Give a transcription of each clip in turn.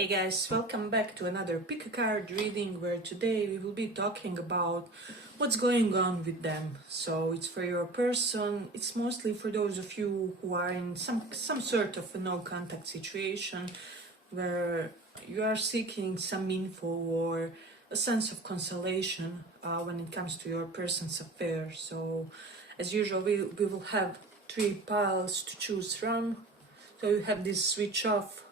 Hey guys, welcome back to another pick a card reading where today we will be talking about what's going on with them. So it's for your person, it's mostly for those of you who are in some sort of a no contact situation where you are seeking some info or a sense of consolation when it comes to your person's affair. So as usual we will have 3 piles to choose from. So you have this switch off,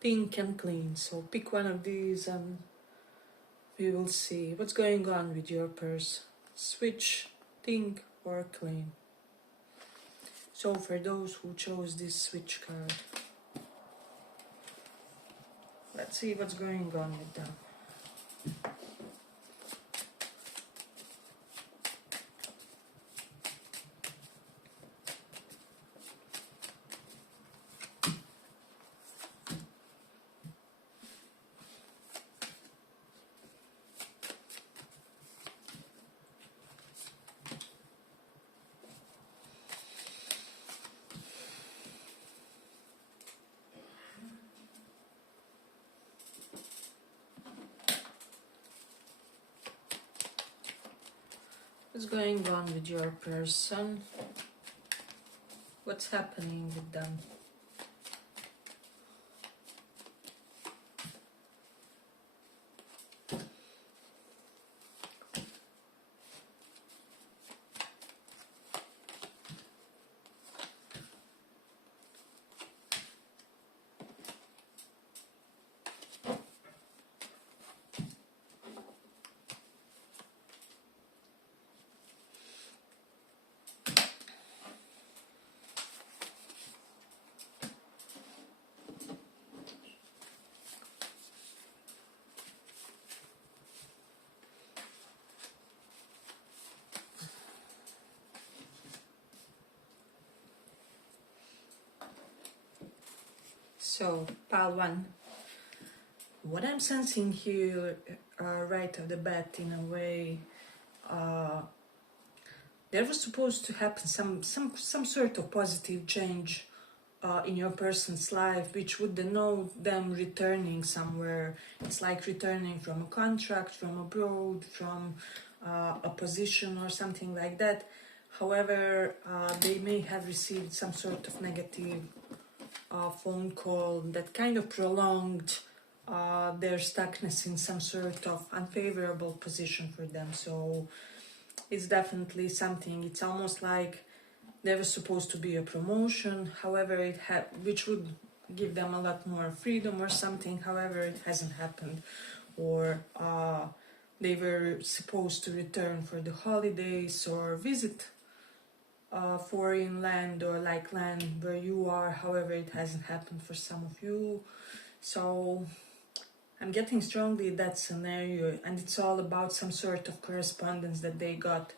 pink and clean. So pick one of these and we will see what's going on with your purse. Switch, pink or clean. So for those who chose this switch card, let's see what's going on with them. What's going on with your person? What's happening with them? So, pile 1. What I'm sensing here right off the bat, in a way, there was supposed to happen some sort of positive change in your person's life, which would denote them returning somewhere. It's like returning from a contract, from abroad, from a position or something like that. However, they may have received some sort of negative phone call that kind of prolonged their stuckness in some sort of unfavorable position for them. So it's definitely something. It's almost like there was supposed to be a promotion, however it had, which would give them a lot more freedom or something. However, it hasn't happened, or they were supposed to return for the holidays or visit foreign land or like land where you are. However, it hasn't happened for some of you. So I'm getting strongly that scenario, and it's all about some sort of correspondence that they got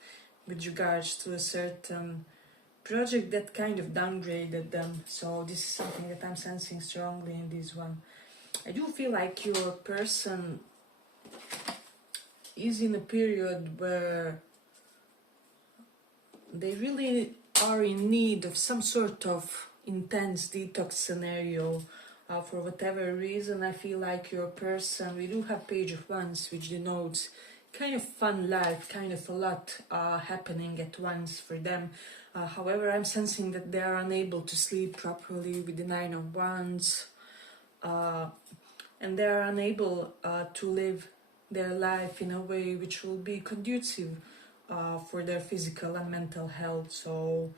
with regards to a certain project that kind of downgraded them. So this is something that I'm sensing strongly in this one. I do feel like your person is in a period where they really are in need of some sort of intense detox scenario. For whatever reason, I feel like your person, we do have Page of Wands, which denotes kind of fun life, kind of a lot happening at once for them. However, I'm sensing that they are unable to sleep properly with the Nine of Wands, and they are unable to live their life in a way which will be conducive for their physical and mental health. So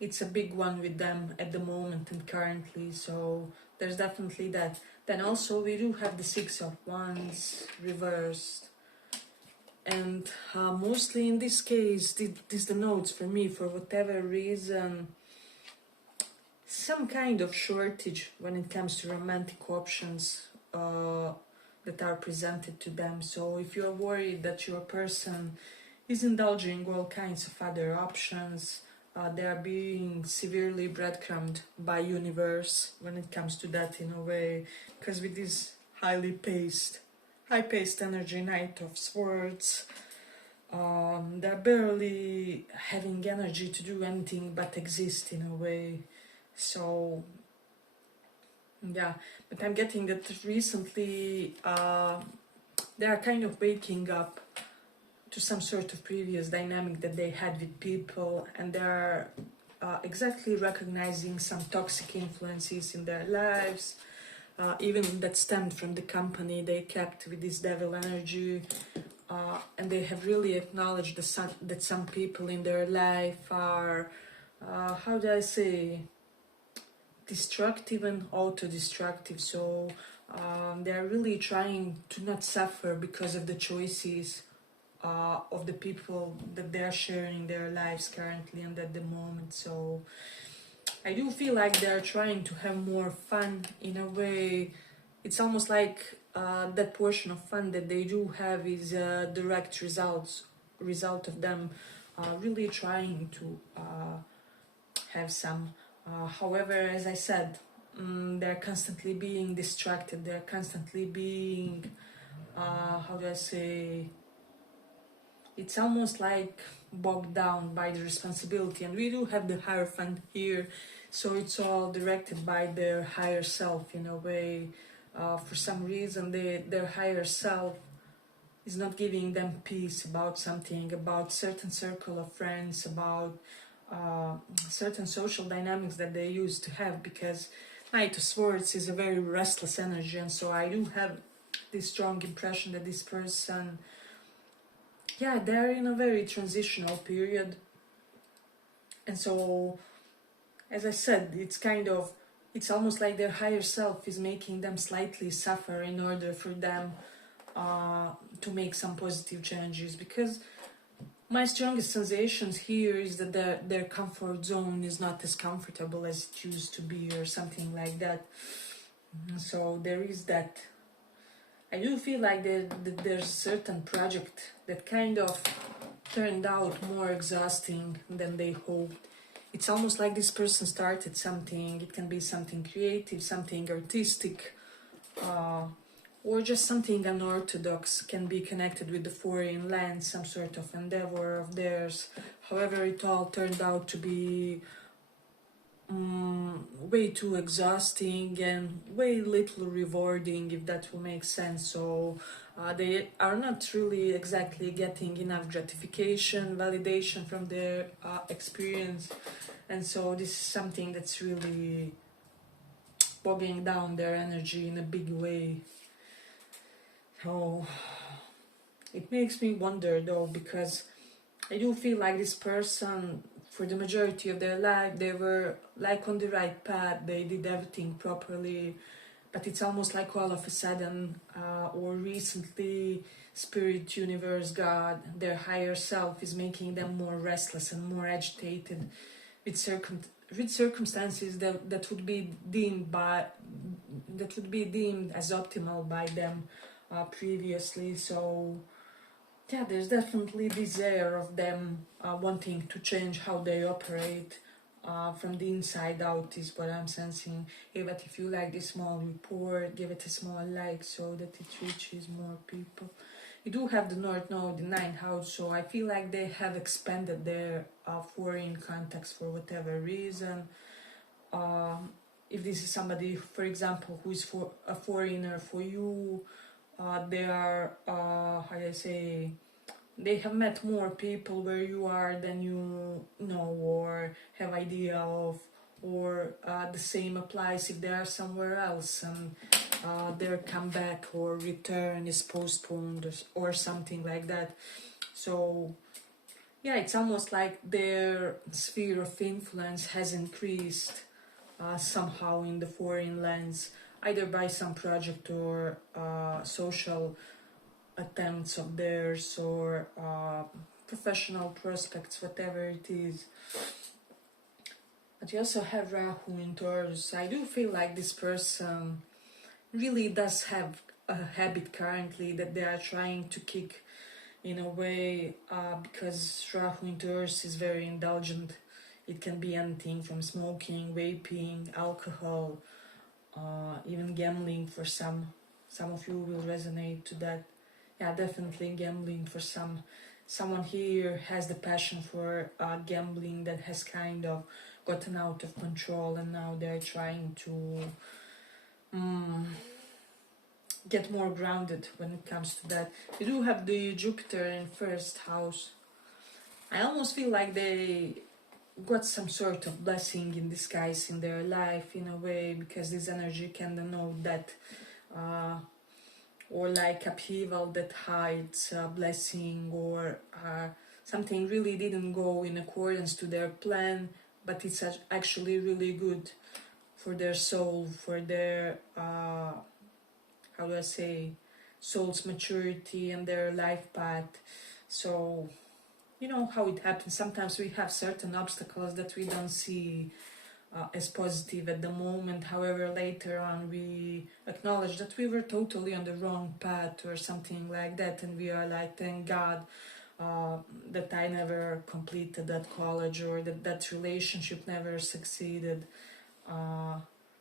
it's a big one with them at the moment and currently. So there's definitely that. Then also we do have the Six of Wands reversed. And mostly in this case, this denotes for me, for whatever reason, some kind of shortage when it comes to romantic options that are presented to them. So if you're worried that your person is indulging all kinds of other options, they are being severely breadcrumbed by universe when it comes to that, in a way, because with this high-paced energy, Knight of Swords, they're barely having energy to do anything but exist, in a way. So Yeah, but I'm getting that recently they are kind of waking up to some sort of previous dynamic that they had with people, and they're exactly recognizing some toxic influences in their lives, even that stemmed from the company they kept with this devil energy. And they have really acknowledged that some people in their life are, how do I say, destructive and auto-destructive. So they're really trying to not suffer because of the choices of the people that they're sharing their lives currently and at the moment. So I do feel like they're trying to have more fun in a way. It's almost like that portion of fun that they do have is a direct result of them really trying to have some. However, as I said, they're constantly being distracted. They're constantly being, how do I say? It's almost like bogged down by the responsibility, and we do have the Hierophant here, so it's all directed by their higher self in a way. For some reason, their higher self is not giving them peace about something, about certain circle of friends, about certain social dynamics that they used to have, because Knight of Swords is a very restless energy, and so I do have this strong impression that this person, yeah, they're in a very transitional period. And so, as I said, it's almost like their higher self is making them slightly suffer in order for them to make some positive changes. Because my strongest sensations here is that their comfort zone is not as comfortable as it used to be, or something like that. So there is that. I do feel like there's a certain project that kind of turned out more exhausting than they hoped. It's almost like this person started something. It can be something creative, something artistic, or just something unorthodox, can be connected with the foreign land, some sort of endeavor of theirs. However, it all turned out to be way too exhausting and way little rewarding, if that will make sense. So they are not really exactly getting enough gratification, validation from their experience, and so this is something that's really bogging down their energy in a big way. So it makes me wonder though, because I do feel like this person, for the majority of their life, they were like on the right path, they did everything properly, but it's almost like all of a sudden, or recently, Spirit, Universe, God, their higher self is making them more restless and more agitated with circumstances that would be deemed as optimal by them previously. So yeah, there's definitely this air of them wanting to change how they operate from the inside out, is what I'm sensing. Hey, but if you like this small report, give it a small like so that it reaches more people. You do have the North Node, the 9th house, so I feel like they have expanded their foreign contacts for whatever reason. If this is somebody, for example, who is a foreigner for you, they are, how do I say, they have met more people where you are than you know or have idea of, or the same applies if they are somewhere else and their comeback or return is postponed or something like that. So yeah, it's almost like their sphere of influence has increased somehow in the foreign lands, either by some project or social attempts of theirs, or professional prospects, whatever it is. But you also have Rahu in Taurus. I do feel like this person really does have a habit currently that they are trying to kick in a way, because Rahu in Taurus is very indulgent. It can be anything from smoking, vaping, alcohol, even gambling for some. Some of you will resonate to that. Yeah, definitely gambling for some. Someone here has the passion for gambling that has kind of gotten out of control, and now they're trying to get more grounded when it comes to that. You do have the Jupiter in first house. I almost feel like they got some sort of blessing in disguise in their life in a way, because this energy can denote that, or like upheaval that hides a blessing, or something really didn't go in accordance to their plan, but it's actually really good for their soul, for their how do I say, soul's maturity and their life path. So you know how it happens. Sometimes we have certain obstacles that we don't see as positive at the moment. However, later on we acknowledge that we were totally on the wrong path or something like that, and we are like, thank God that I never completed that college, or that relationship never succeeded.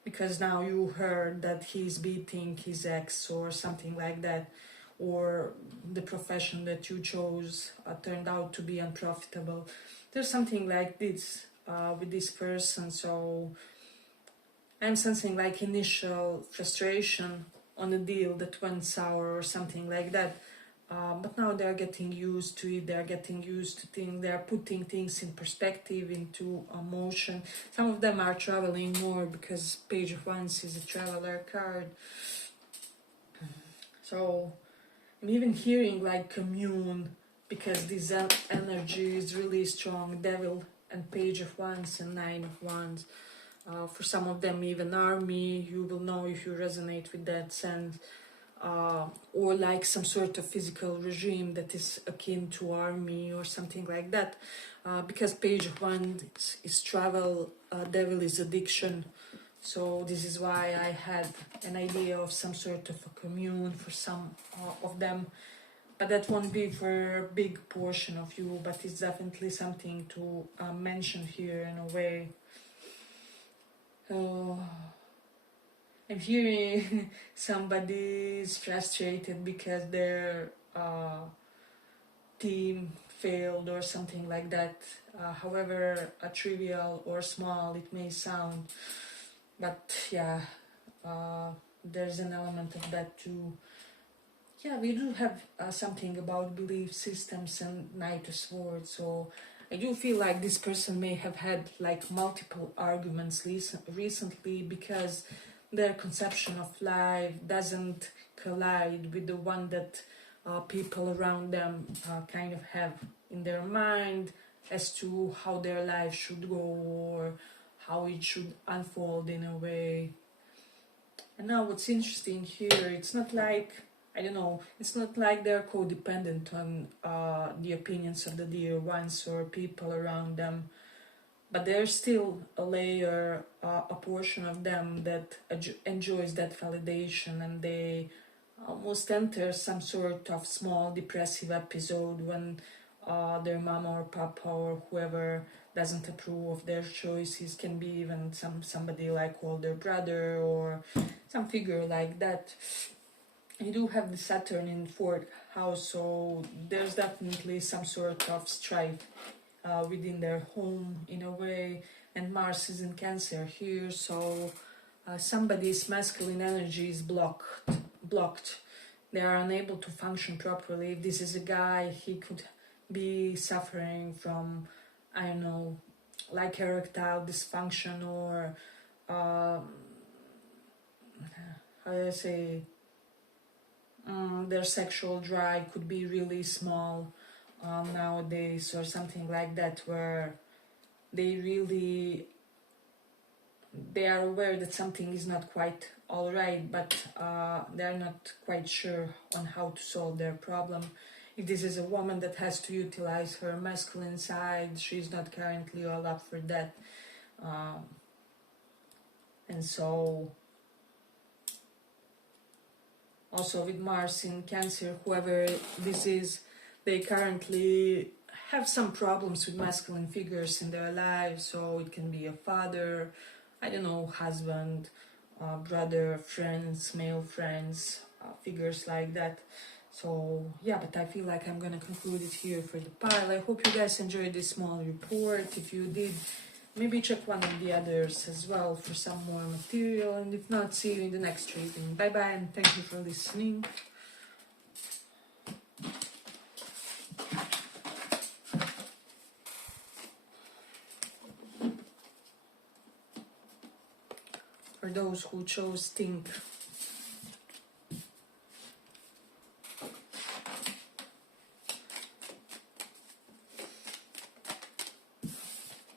Because now you heard that he's beating his ex or something like that, or the profession that you chose turned out to be unprofitable. There's something like this with this person. So I'm sensing like initial frustration on a deal that went sour or something like that. But now they're getting used to it, they're getting used to things, they're putting things in perspective, into motion. Some of them are traveling more, because Page of Wands is a traveler card. So I'm even hearing like commune, because this energy is really strong. Devil and Page of Wands and Nine of Wands. For some of them even army, you will know if you resonate with that sense. Or like some sort of physical regime that is akin to army or something like that, because Page of Wands is travel, Devil is addiction. So this is why I had an idea of some sort of a commune for some of them, but that won't be for a big portion of you, but it's definitely something to mention here in a way. I'm hearing somebody is frustrated because their team failed or something like that. However trivial or small it may sound, but yeah, there's an element of that too. Yeah, we do have something about belief systems and Knight of Swords, so I do feel like this person may have had like multiple arguments recently, because their conception of life doesn't collide with the one that people around them kind of have in their mind as to how their life should go, or how it should unfold in a way. And now what's interesting here, it's not like, I don't know, it's not like they're codependent on the opinions of the dear ones or people around them, but there's still a layer, a portion of them that enjoys that validation, and they almost enter some sort of small depressive episode when their mama or papa or whoever doesn't approve of their choices. Can be even somebody like older brother or some figure like that. You do have the Saturn in 4th house, so there's definitely some sort of strife within their home in a way, and Mars is in Cancer here, so somebody's masculine energy is blocked. They are unable to function properly. If this is a guy, he could be suffering from, I don't know, like erectile dysfunction, or how do I say, their sexual drive could be really small nowadays, or something like that, where they are aware that something is not quite all right, but they're not quite sure on how to solve their problem. If this is a woman that has to utilize her masculine side, she's not currently all up for that. And so also with Mars in Cancer, whoever this is, they currently have some problems with masculine figures in their lives. So it can be a father, I don't know, husband, brother, friends, male friends, figures like that. So yeah, but I feel like I'm gonna conclude it here for the pile. I hope you guys enjoyed this small report. If you did, Maybe check one of the others as well for some more material, and if not, see you in the next reading. Bye bye, and thank you for listening. For those who chose think.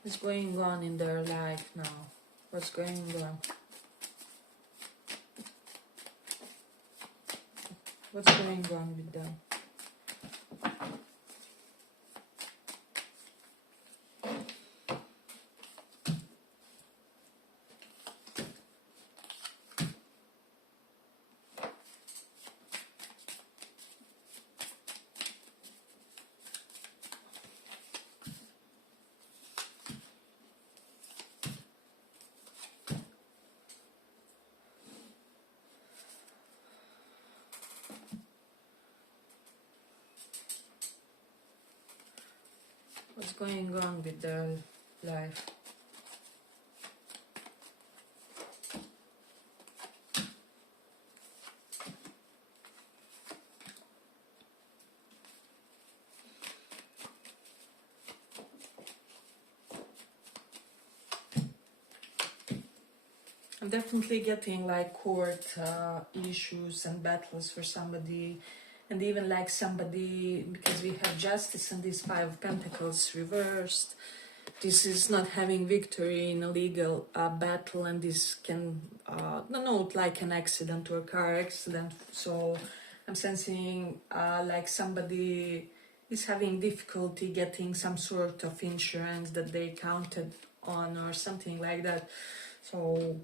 What's going on in their life now? What's going on? What's going on with them? What's going on with their life? I'm definitely getting like court issues and battles for somebody, and even like somebody, because we have justice and this Five of Pentacles reversed. This is not having victory in a legal battle, and this can denote like an accident or a car accident. So I'm sensing like somebody is having difficulty getting some sort of insurance that they counted on or something like that. So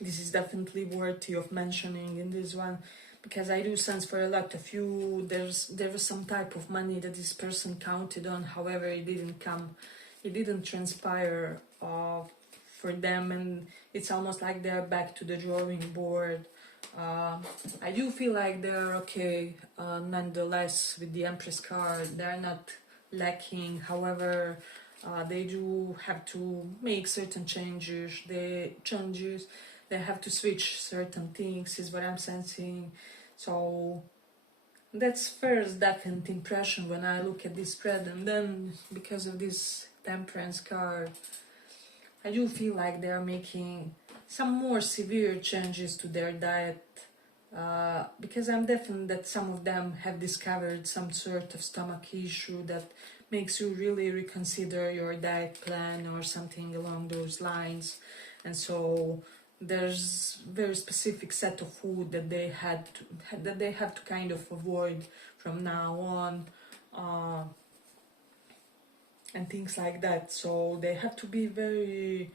this is definitely worthy of mentioning in this one, because I do sense for a lot of you there was some type of money that this person counted on, however it didn't come, it didn't transpire for them, and it's almost like they're back to the drawing board. I do feel like they're okay nonetheless with the Empress card. They're not lacking, however they do have to make certain changes. They have to switch certain things, is what I'm sensing. So that's first definite impression when I look at this spread, and then because of this Temperance card, I do feel like they're making some more severe changes to their diet, because I'm definite that some of them have discovered some sort of stomach issue that makes you really reconsider your diet plan or something along those lines. And so there's very specific set of food that they have to kind of avoid from now on, and things like that. So they have to be very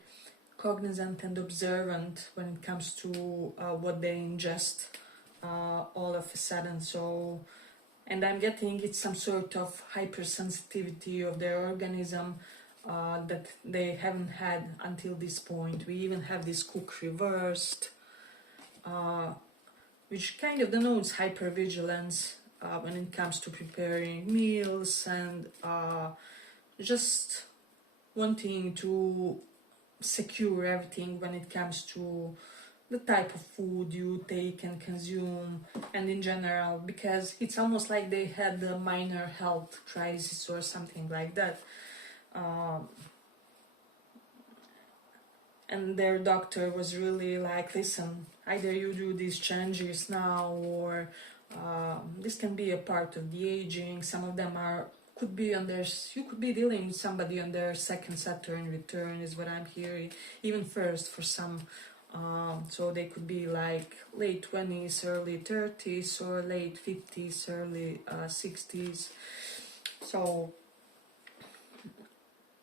cognizant and observant when it comes to what they ingest all of a sudden. So, and I'm getting it's some sort of hypersensitivity of their organism that they haven't had until this point. We even have this Cook reversed, which kind of denotes hypervigilance when it comes to preparing meals and just wanting to secure everything when it comes to the type of food you take and consume, and in general, because it's almost like they had a minor health crisis or something like that. And their doctor was really like, listen, either you do these changes now, or this can be a part of the aging. Some of them could be on their, you could be dealing with somebody on their second Saturn return, is what I'm hearing, even first for some. So they could be like late 20s, early 30s, or late 50s, early 60s. So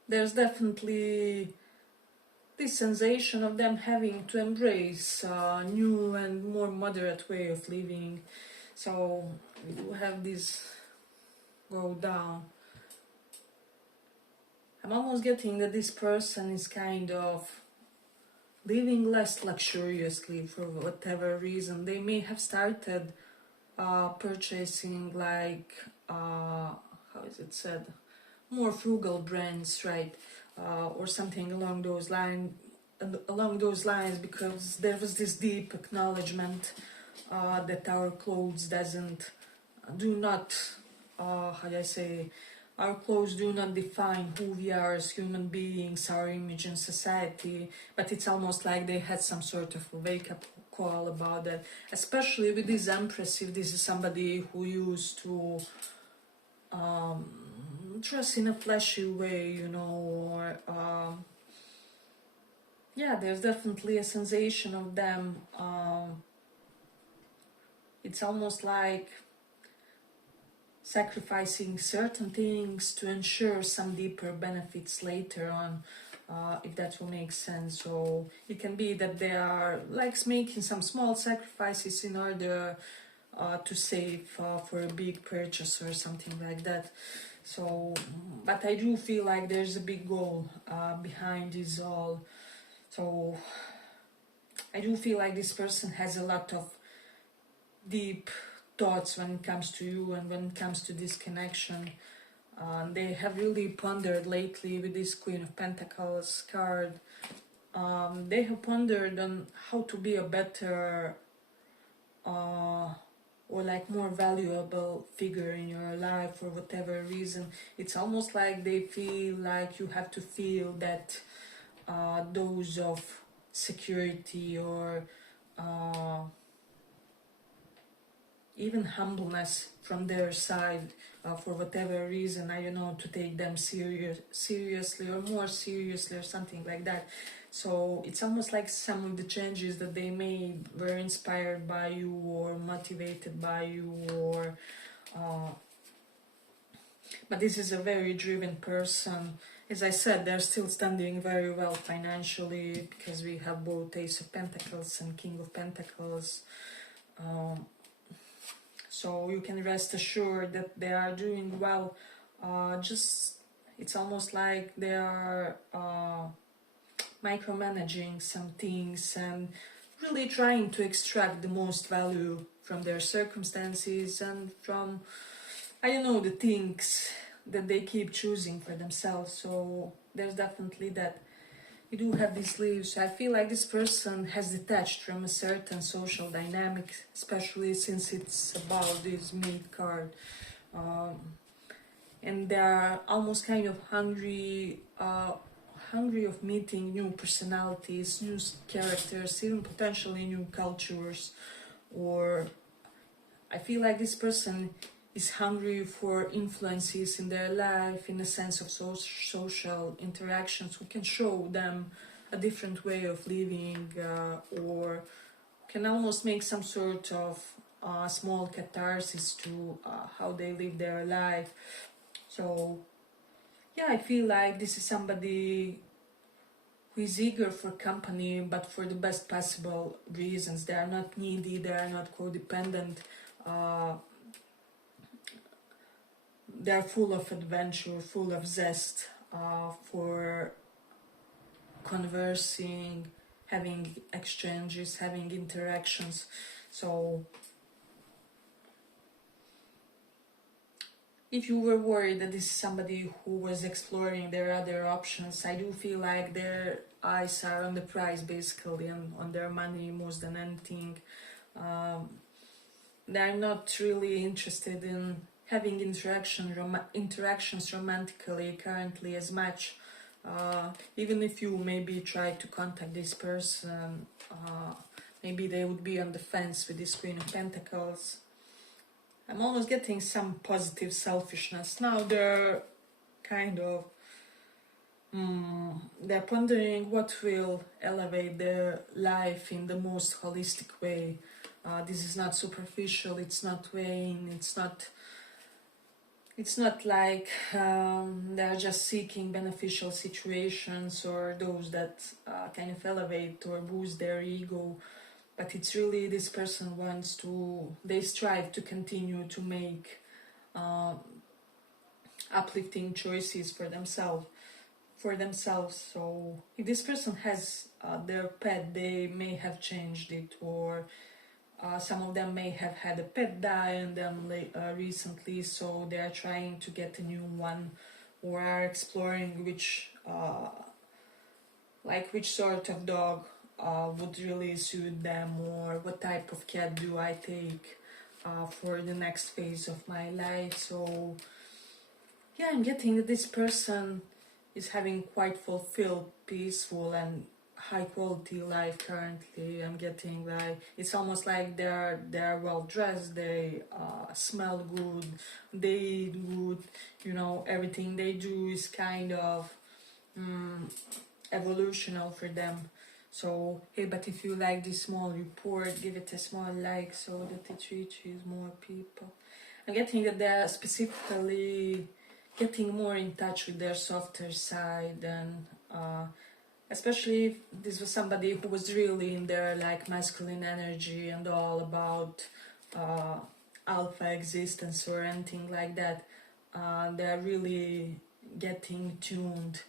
there's definitely this sensation of them having to embrace a new and more moderate way of living. So we do have this go down. I'm almost getting that this person is kind of living less luxuriously for whatever reason. They may have started purchasing like, how is it said? More frugal brands, right? or something along those lines, because there was this deep acknowledgement that our clothes do not, how do I say, our clothes do not define who we are as human beings, our image in society, but it's almost like they had some sort of a wake-up call about that, especially with this empress. If this is somebody who used to dress in a flashy way, you know, or yeah, there's definitely a sensation of them. It's almost like sacrificing certain things to ensure some deeper benefits later on, if that will make sense. So it can be that they are like making some small sacrifices in order to save for a big purchase or something like that. So, but I do feel like there's a big goal behind this all. So I do feel like this person has a lot of deep thoughts when it comes to you and when it comes to this connection. They have really pondered lately with this Queen of Pentacles card. They have pondered on how to be a better or like more valuable figure in your life for whatever reason. It's almost like they feel like you have to feel that dose of security or even humbleness from their side for whatever reason. I don't know, to take them seriously or more seriously or something like that. So it's almost like some of the changes that they made were inspired by you or motivated by you, or but this is a very driven person. As I said, they're still standing very well financially because we have both Ace of Pentacles and King of Pentacles. So you can rest assured that they are doing well. Just it's almost like they are micromanaging some things and really trying to extract the most value from their circumstances and from, I don't know, the things that they keep choosing for themselves. So there's definitely that. You do have these leaves. I feel like this person has detached from a certain social dynamic, especially since it's about this mate card. And they are almost kind of hungry of meeting new personalities, new characters, even potentially new cultures. Or I feel like this person is hungry for influences in their life, in a sense of social interactions, who can show them a different way of living, or can almost make some sort of small catharsis to how they live their life. So yeah, I feel like this is somebody who is eager for company, but for the best possible reasons. They are not needy, they are not codependent. They're full of adventure, full of zest for conversing, having exchanges, having interactions. So if you were worried that this is somebody who was exploring their other options, I do feel like their eyes are on the prize, basically, and on their money more than anything. They're not really interested in having interactions romantically currently as much. Even if you maybe try to contact this person, maybe they would be on the fence with this Queen of Pentacles. I'm almost getting some positive selfishness. Now they're kind of they're pondering what will elevate their life in the most holistic way. This is not superficial, it's not vain, it's not like they're just seeking beneficial situations or those that kind of elevate or boost their ego. But it's really this person they strive to continue to make uplifting choices for themselves. So if this person has their pet, they may have changed it, or some of them may have had a pet die on them recently, so they are trying to get a new one, or are exploring which which sort of dog would really suit them, or what type of cat do I take for the next phase of my life. So yeah, I'm getting that this person is having quite fulfilled, peaceful and high quality life currently. I'm getting like it's almost like they're well dressed, they smell good, they eat good, you know, everything they do is kind of evolutional for them. So hey, but if you like this small report, give it a small like so that it reaches more people. I'm getting that they're specifically getting more in touch with their softer side, and especially if this was somebody who was really in their like masculine energy and all about alpha existence or anything like that. They're really getting tuned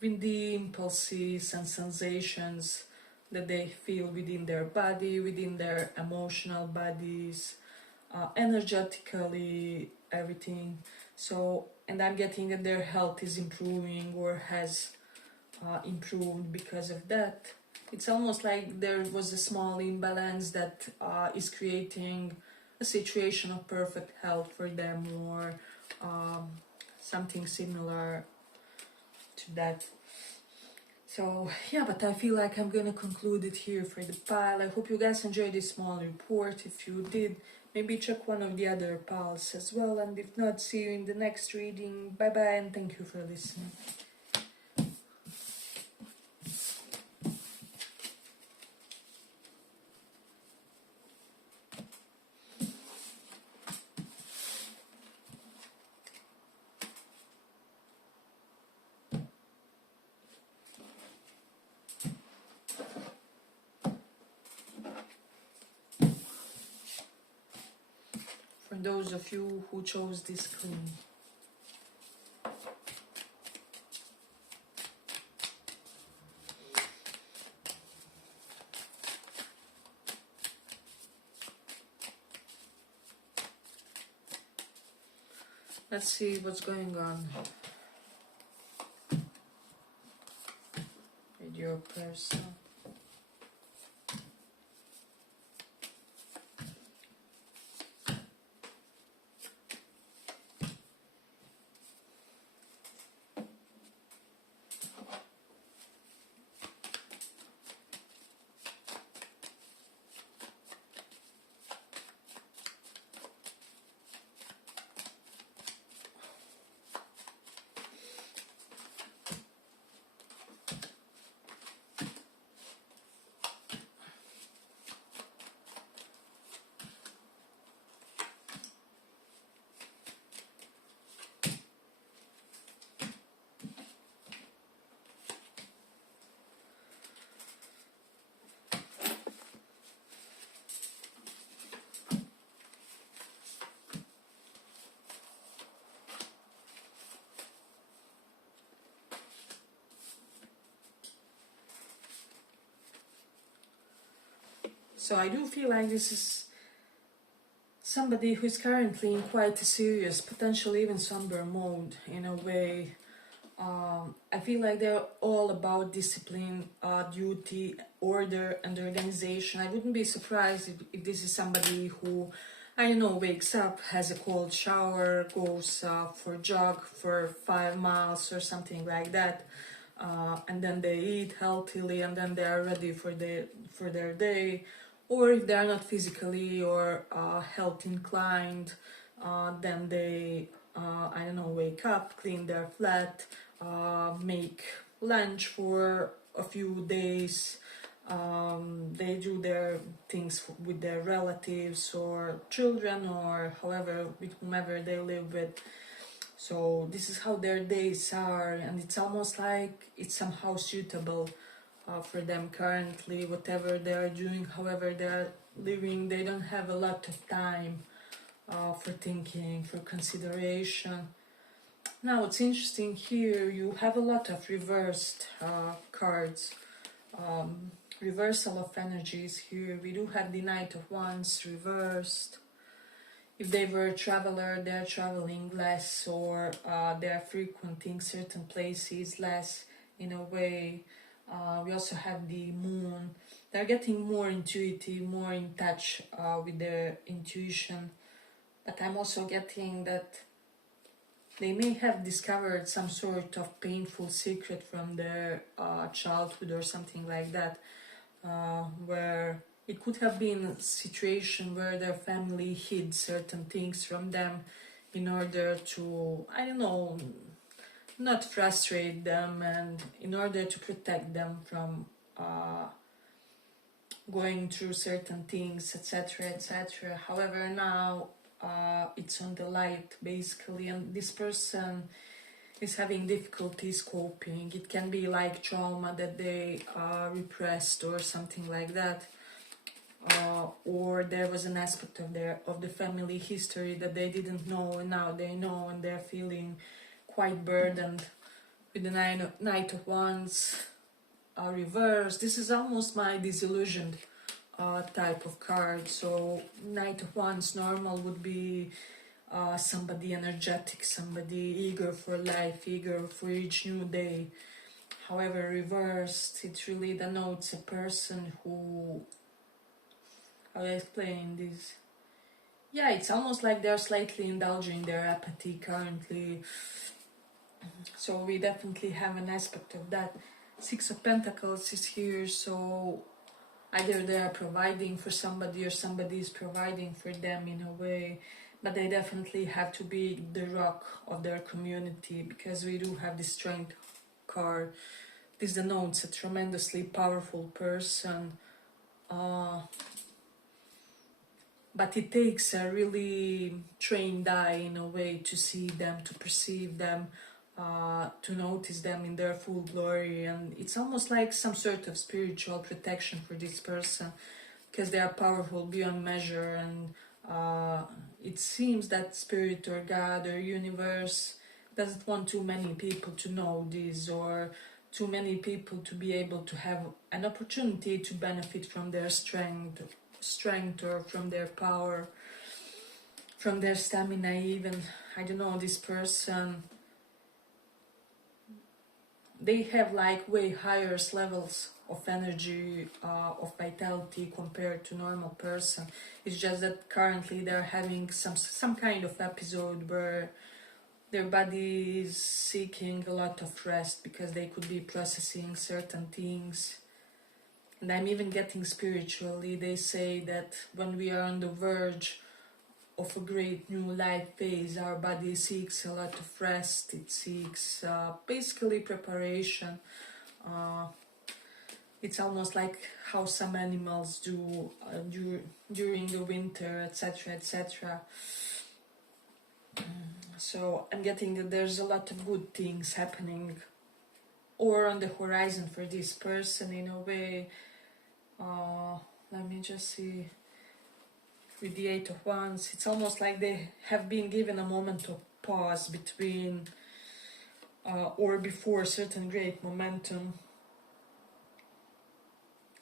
with the impulses and sensations that they feel within their body, within their emotional bodies, energetically, everything. So, and I'm getting that their health is improving or has improved because of that. It's almost like there was a small imbalance that is creating a situation of perfect health for them, or something similar to that. So yeah, but I feel like I'm gonna conclude it here for the pile. I hope you guys enjoyed this small report. If you did, maybe check one of the other piles as well, and if not, see you in the next reading. Bye bye, and thank you for listening. For those of you who chose this clean. Let's see what's going on with your person. So I do feel like this is somebody who is currently in quite a serious, potentially even somber mode in a way. I feel like they're all about discipline, duty, order, and organization. I wouldn't be surprised if this is somebody who, I don't know, wakes up, has a cold shower, goes for a jog for 5 miles or something like that, and then they eat healthily, and then they are ready for their day. Or if they are not physically or health inclined, then they, I don't know, wake up, clean their flat, make lunch for a few days. They do their things with their relatives or children or however, with whomever they live with. So this is how their days are, and it's almost like it's somehow suitable for them currently, whatever they are doing, however they are living. They don't have a lot of time for thinking, for consideration. Now what's interesting here, you have a lot of reversed cards, reversal of energies here. We do have the Knight of Wands reversed. if they were a traveler, they're traveling less, or they're frequenting certain places less in a way. We also have the moon. They're getting more intuitive, more in touch with their intuition. But I'm also getting that they may have discovered some sort of painful secret from their childhood or something like that, where it could have been a situation where their family hid certain things from them in order to, I don't know, not frustrate them, and in order to protect them from going through certain things, etc., etc. However, now it's on the light basically, and this person is having difficulties coping. It can be like trauma that they repressed or something like that, or there was an aspect of the family history that they didn't know, and now they know, and they're feeling quite burdened with the Knight of Wands reverse. This is almost my disillusioned type of card. So Knight of Wands normal would be somebody energetic, somebody eager for life, eager for each new day. However, reversed, it really denotes a person who, how do I explain this? Yeah, it's almost like they're slightly indulging their apathy currently. So we definitely have an aspect of that. Six of Pentacles is here, so either they are providing for somebody or somebody is providing for them in a way, but they definitely have to be the rock of their community, because we do have the Strength card. This denotes a tremendously powerful person, but it takes a really trained eye in a way to see them, to perceive them, to notice them in their full glory. And it's almost like some sort of spiritual protection for this person, because they are powerful beyond measure, and it seems that spirit or God or universe doesn't want too many people to know this, or too many people to be able to have an opportunity to benefit from their strength or from their power, from their stamina even. I don't know, this person, they have like way higher levels of energy, of vitality compared to normal person. It's just that currently they're having some kind of episode where their body is seeking a lot of rest, because they could be processing certain things. And I'm even getting spiritually, they say that when we are on the verge of a great new life phase, our body seeks a lot of rest, it seeks basically preparation. It's almost like how some animals do during the winter, etc., etc. So I'm getting that there's a lot of good things happening or on the horizon for this person in a way. Let me just see. With the Eight of Wands, it's almost like they have been given a moment of pause between or before certain great momentum.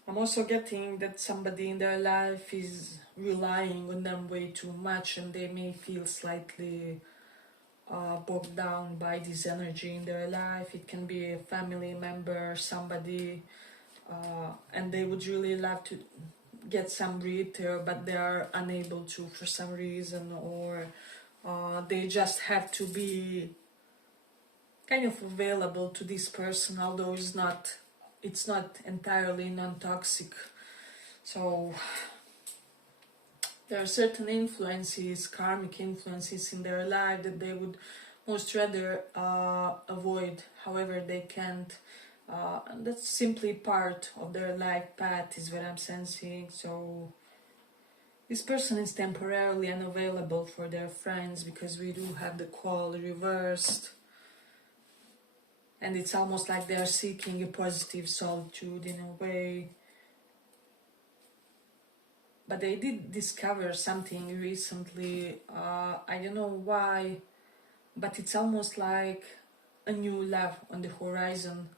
I'm also getting that somebody in their life is relying on them way too much, and they may feel slightly bogged down by this energy in their life. It can be a family member, somebody, and they would really love to get some breather, but they are unable to for some reason, or they just have to be kind of available to this person, although it's not entirely non-toxic. So there are certain influences, karmic influences in their life that they would most rather avoid. However, they can't. And that's simply part of their life path, is what I'm sensing. So this person is temporarily unavailable for their friends, because we do have the call reversed. And it's almost like they are seeking a positive solitude in a way. But they did discover something recently, I don't know why, but it's almost like a new love on the horizon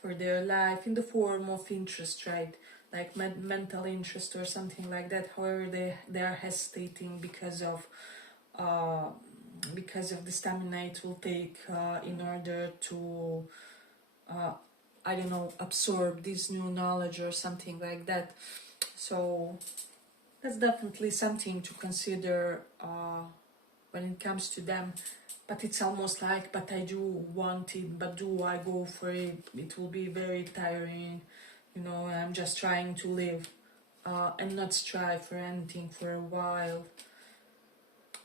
for their life, in the form of interest, right? Like mental interest or something like that. However, they are hesitating because of because of the stamina it will take in order to I don't know, absorb this new knowledge or something like that. So that's definitely something to consider when it comes to them. But it's almost like, but I do want it, but do I go for it? It will be very tiring, you know. I'm just trying to live and not strive for anything for a while.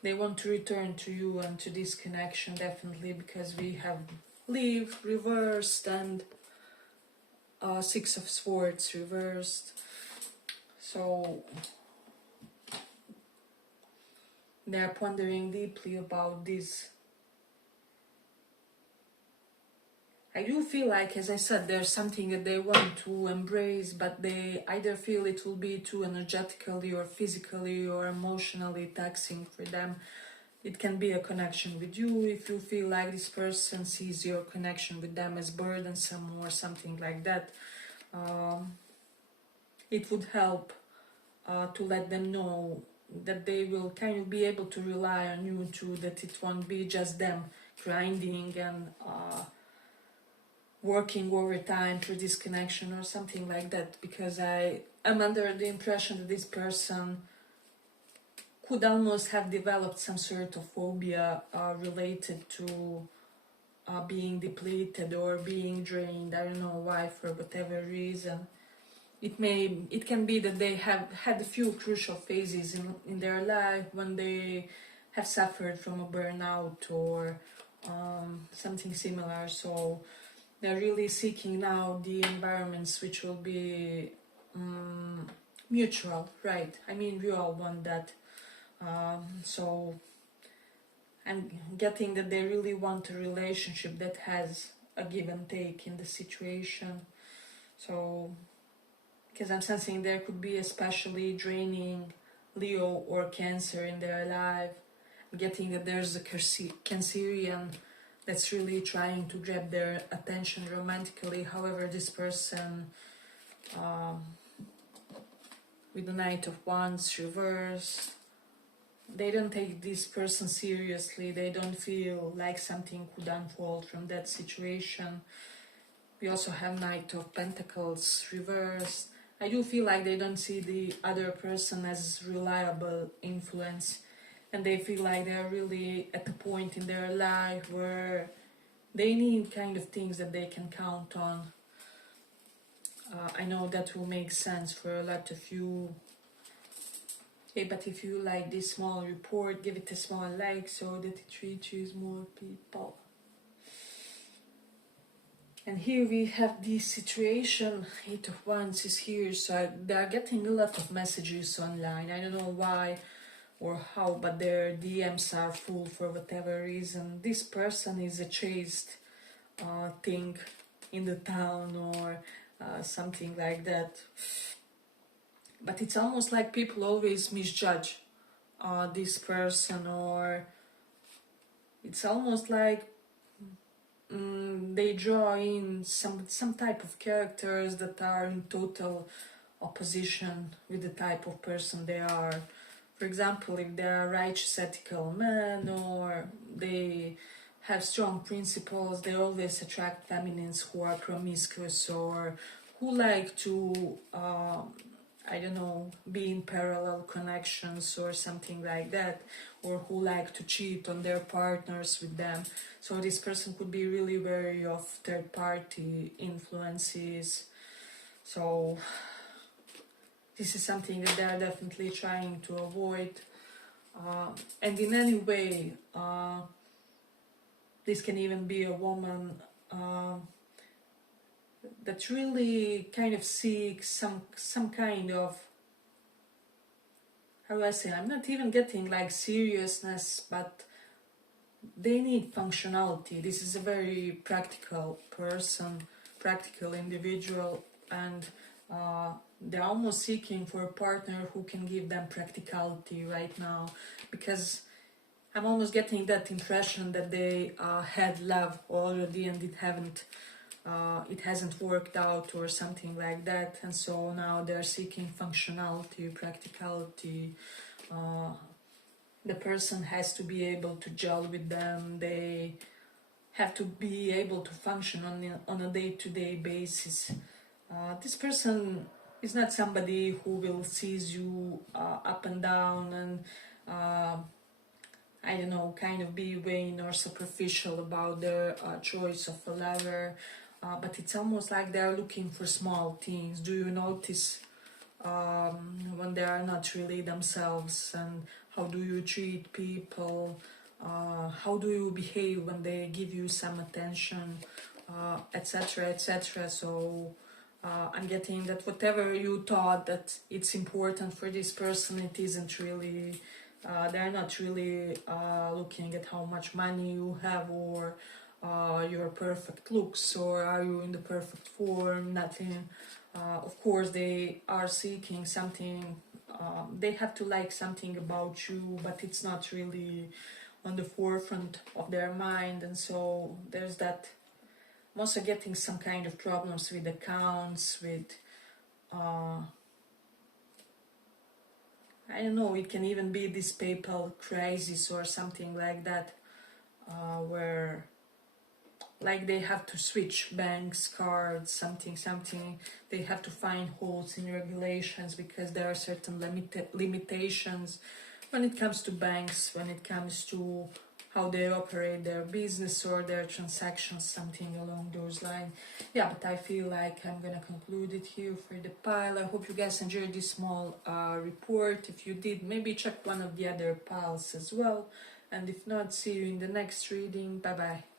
They want to return to you and to this connection, definitely, because we have leave reversed and Six of Swords reversed. So they are pondering deeply about this. I do feel like, as I said, there's something that they want to embrace, but they either feel it will be too energetically or physically or emotionally taxing for them. It can be a connection with you if you feel like this person sees your connection with them as burdensome or something like that. It would help to let them know that they will kind of be able to rely on you too, that it won't be just them grinding and working overtime for this connection or something like that, because I am under the impression that this person could almost have developed some sort of phobia related to being depleted or being drained. I don't know why, for whatever reason. It can be that they have had a few crucial phases in their life when they have suffered from a burnout or something similar. So they're really seeking now the environments which will be mutual, right? I mean, we all want that. So I'm getting that they really want a relationship that has a give and take in the situation. So, because I'm sensing there could be especially draining Leo or Cancer in their life. I'm getting that there's a Cancerian that's really trying to grab their attention romantically. However, this person with the Knight of Wands reversed, they don't take this person seriously. They don't feel like something could unfold from that situation. We also have Knight of Pentacles reversed. I do feel like they don't see the other person as reliable influence, and they feel like they're really at a point in their life where they need kind of things that they can count on. I know that will make sense for a lot of you. Okay, but if you like this small report, give it a small like so that it reaches more people. And here we have this situation. Eight of Wands is here, so they are getting a lot of messages online. I don't know why or how, but their DMs are full for whatever reason. This person is a chased thing in the town or something like that. But it's almost like people always misjudge this person, or it's almost like they draw in some type of characters that are in total opposition with the type of person they are. For example, if they're a righteous, ethical man, or they have strong principles, they always attract feminines who are promiscuous or who like to I don't know, be in parallel connections or something like that, or who like to cheat on their partners with them. So this person could be really wary of third-party influences. So this is something that they are definitely trying to avoid. And in any way, this can even be a woman that really kind of seeks some kind of, how do I say, I'm not even getting like seriousness, but they need functionality. This is a very practical person, practical individual, and they're almost seeking for a partner who can give them practicality right now, because I'm almost getting that impression that they had love already and it hasn't worked out or something like that, and so now they're seeking functionality, practicality, the person has to be able to gel with them. They have to be able to function on a day-to-day basis. This person is not somebody who will seize you up and down and I don't know, kind of be vain or superficial about their choice of a lover, but it's almost like they're looking for small things. Do you notice when they are not really themselves, and how do you treat people? How do you behave when they give you some attention, etc., etc. So I'm getting that whatever you thought that it's important for this person, it isn't really. They're not really looking at how much money you have or your perfect looks or are you in the perfect form. Nothing. Of course, they are seeking something. They have to like something about you, but it's not really on the forefront of their mind, and so there's that. I'm also getting some kind of problems with accounts, with I don't know, it can even be this PayPal crisis or something like that, where like they have to switch banks, cards, something. They have to find holes in regulations because there are certain limitations when it comes to banks, when it comes to how they operate their business or their transactions, something along those lines. Yeah, but I feel like I'm gonna conclude it here for the pile. I hope you guys enjoyed this small report. If you did, maybe check one of the other piles as well. And if not, see you in the next reading. Bye bye.